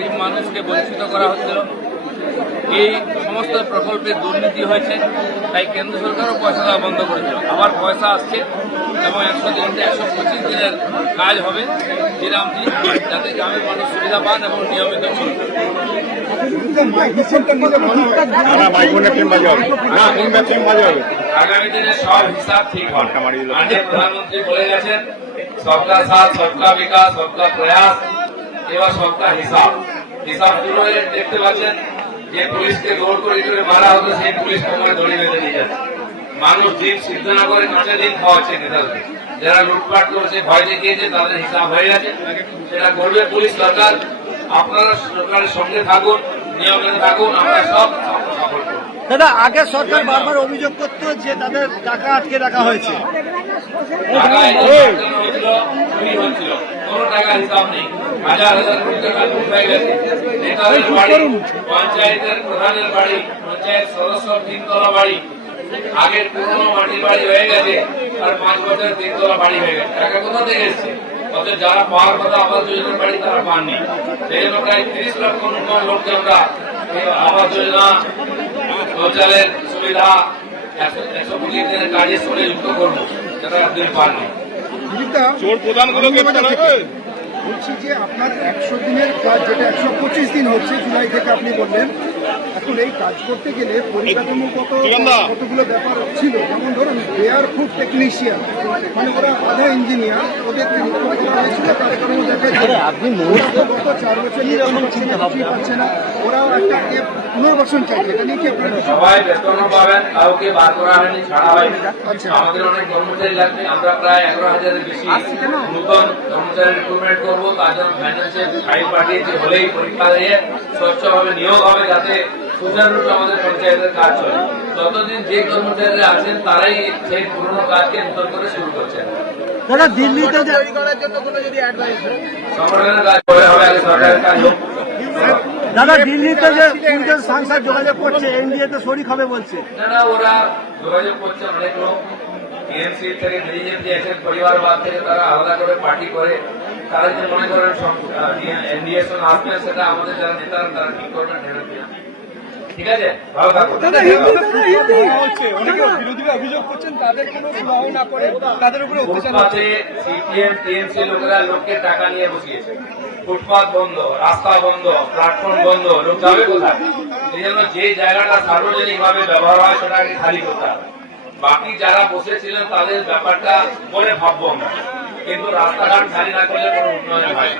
গরিব মানুষকে বঞ্চিত করা হচ্ছিল। এই সমস্ত প্রকল্পে দুর্নীতি হয়েছে, তাই কেন্দ্র সরকারও পয়সা দেওয়া বন্ধ করেছিল। আবার পয়সা আসছে এবং 125 দিনের কাজ হবে যেরকম যাতে গ্রামের মানুষ সুবিধা পান এবং নিয়মিত চলবে। আগামী দিনে সব হিসাব ঠিক হবে। মাননীয় প্রধানমন্ত্রী বলে গেছেন সবকা সাথ, সবকা বিকাশ, সবকা প্রয়াস, এবার সবকা হিসাব। হিসাব শুরু হয়ে দেখতে পাচ্ছেন যে পুলিশকে দৌড় করে মারা হতো, সেই পুলিশ কোমরে দড়ি বেঁধে নিয়ে যাচ্ছে। মানুষ দিন সিদ্ধ না করে কাঁচা দিন খাওয়াচ্ছে নেতাদের। যারা লুটপাট করেছে, ভয় দেখিয়েছে, তাদের হিসাব হয়ে গেছে। সেটা করবে পুলিশ সরকার। আপনারা সরকারের সঙ্গে থাকুন, নিয়মিত থাকুন, আমরা সব সফল করব। দাদা, আগে সরকার বারবার অভিযোগ করতো যে তাদের টাকা আটকে রাখা হয়েছে, কোন টাকা হিসাব নেই, হাজার হাজার কোটি টাকা লুট হয়ে গেছে। নেতাদের বাড়ি, পঞ্চায়েতের প্রধানের বাড়ি, পঞ্চায়েত সদস্য 3 তলা বাড়ি, আগের পুরনো মাটির বাড়ি হয়ে গেছে, আর 5 বছর 3 তলা বাড়ি হয়ে গেছে। টাকা কোথা থেকে এসছে? অথচ যারা পাওয়ার কথা আবাস যোজনার বাড়ি তারা পাননি। সেই জন্য প্রায় 30 লক্ষ নতুন লোককে আমরা আবাস যোজনা, শৌচালয়ের সুবিধা, 125 দিনের কাজের সঙ্গে যুক্ত করবো যারা আপনি পাননি। বলছি যে আপনার 100 দিনের কাজ যেটা 125 দিন হচ্ছে জুলাই থেকে আপনি বললেন, এখন এই কাজ করতে গেলে পরিকাঠামোগত কতগুলো ব্যাপার ছিল, যেমন ধরুন বেয়ার ফুড টেকনিশিয়ান, মানে ওরা আধা ইঞ্জিনিয়ার, ওদেরকে নিয়োগ করা হয়েছিল। তার কারণে দেখা যায় গত 4 বছর পাচ্ছে না, ওরাও একটা পুনর্বাসন চাইছে। এটা নিয়ে কি সবাই বেতন পাবেন, কাউকে বার করা হয়নি, ছাড়া হয়নি। আমাদের অনেক কর্মচারী লাগবে, আমরা প্রায় 11,000-এর বেশি নতুন কর্মচারী রিক্রুটমেন্ট করবো। তার জন্য ফাইন্যান্সিয়াল ফাইল পাঠিয়েছি, হলেই পরীক্ষা দিয়ে স্বচ্ছভাবে নিয়োগ হবে, যাতে সুচারুরূপে আমাদের পঞ্চায়েতের কাজ চলে। যতদিন যে কর্মচারীরা আছেন তারাই সেই পুরোনো কাজকে নতুন করে শুরু করছেন। দিল্লিতে সংগঠনের কাজ করে হবে, আগে সরকারের কাজ হোক। দাদা, দিল্লিতে যে 3 জন সাংসদ যোগাযোগ করছে, এনডিএতে শরিক হবে বলছে। না, ওরা যোগাযোগ করছে অনেক লোক। টিএমসি থেকে বিজেপি এসে পরিবারবাদ থেকে তারা আলাদা করে পার্টি করে, তারা যে মনে করেন এনডিএ সঙ্গে আসবেন, সেটা আমাদের যারা নেতারা তারা ঠিক করবেন। ঠিক আছে, ভালো থাকুন। বিরোধীরা অভিযোগ করছেন তাদের কোনো সুরাহ না করে তাদের উপরে ফুটপাতে সিপিএম টিএমসি লোকেরা লোককে টাকা নিয়ে বসিয়েছে। ফুটপাত বন্ধ, রাস্তা বন্ধ, প্ল্যাটফর্ম বন্ধ, লোক যাবে কোথায়? এই জন্য যে জায়গাটা সার্বজনিক ভাবে ব্যবহার হয় সেটাকে খালি করতে হবে। বাকি যারা বসেছিলেন তাদের ব্যাপারটা পরে ভাববো আমরা, কিন্তু রাস্তাঘাট খালি না করলে কোনো উন্নয়ন হয়।